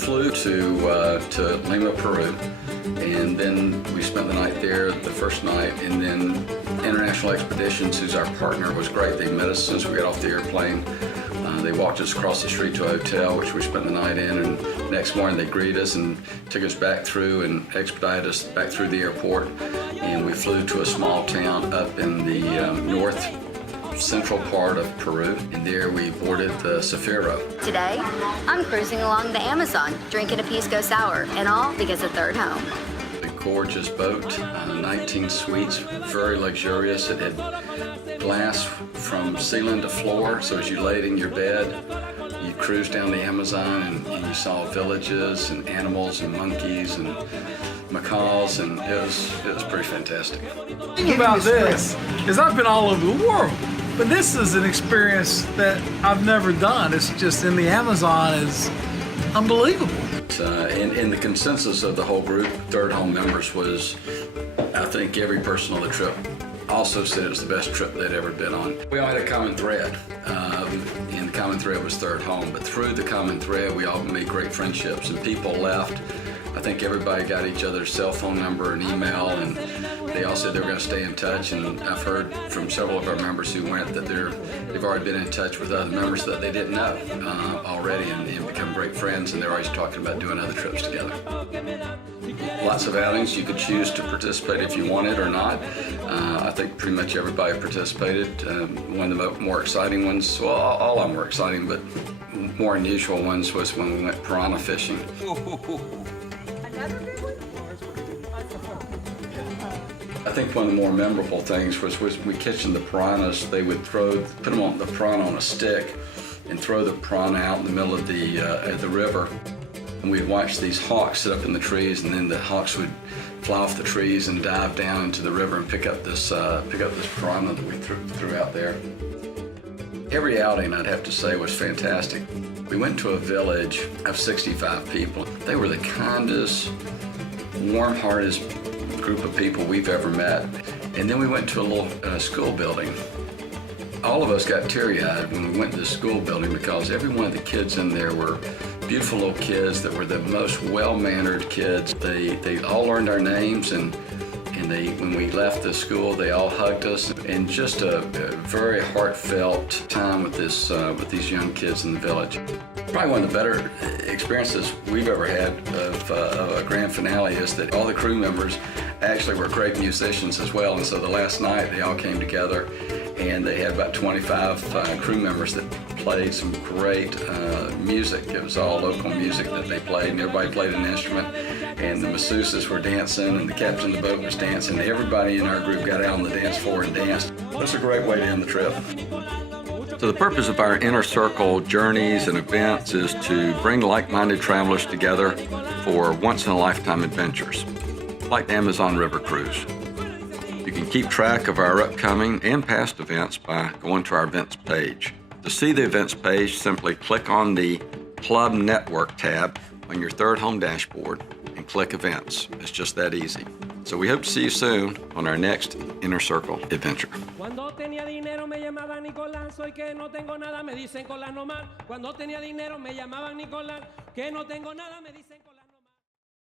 flew to Lima, Peru, and then we spent the night there the first night, and then International Expeditions, who's our partner, was great. They met us as soon as we got off the airplane. They walked us across the street to a hotel, which we spent the night in, and next morning they greeted us and took us back through and expedited us back through the airport, and we flew to a small town up in the north central part of Peru, and there we boarded the Zafiro. Today, I'm cruising along the Amazon, drinking a Pisco Sour, and all because of Third Home. A gorgeous boat, 19 suites, very luxurious. It had glass from ceiling to floor, so as you laid in your bed, you cruised down the Amazon and you saw villages and animals and monkeys and macaws, and it was pretty fantastic. The thing about this is I've been all over the world, but this is an experience that I've never done. It's just in the Amazon is unbelievable. And the consensus of the whole group, Third Home members, was I think every person on the trip also said it was the best trip they'd ever been on. We all had a common thread, and the common thread was Third Home. But through the common thread, we all made great friendships, and people left. I think everybody got each other's cell phone number and email, and they all said they were going to stay in touch. And I've heard from several of our members who went that they've already been in touch with other members that they didn't know already, and become great friends, and they're always talking about doing other trips together. Lots of outings. You could choose to participate if you wanted or not. I think pretty much everybody participated. One of the more exciting ones, well, all of them were exciting, but more unusual ones was when we went piranha fishing. I think one of the more memorable things was we catching the piranhas. They would put the piranha on a stick and throw the piranha out in the middle of the river. And we'd watch these hawks sit up in the trees, and then the hawks would fly off the trees and dive down into the river and pick up this piranha that we threw out there. Every outing, I'd have to say, was fantastic. We went to a village of 65 people. They were the kindest, warm-hearted group of people we've ever met. And then we went to a little school building. All of us got teary-eyed when we went to the school building because every one of the kids in there were beautiful little kids that were the most well-mannered kids. They all learned our names, and when we left the school, they all hugged us, and just a very heartfelt time with these young kids in the village. Probably one of the better experiences we've ever had of a grand finale is that all the crew members actually were great musicians as well, and so the last night they all came together, and they had about 25 crew members that played some great music. It was all local music that they played, and everybody played an instrument, and the masseuses were dancing, and the captain of the boat was dancing. Everybody in our group got out on the dance floor and danced. It was a great way to end the trip. So the purpose of our Inner Circle journeys and events is to bring like-minded travelers together for once-in-a-lifetime adventures, like the Amazon River Cruise. You can keep track of our upcoming and past events by going to our events page. To see the events page, simply click on the Club Network tab on your Third Home dashboard and click Events. It's just that easy. So we hope to see you soon on our next Inner Circle adventure. Cuando tenía dinero me llamaban Nicolás, hoy que no tengo nada me dicen Colás nomás. Cuando tenía dinero me llamaban Nicolás, que no tengo nada me dicen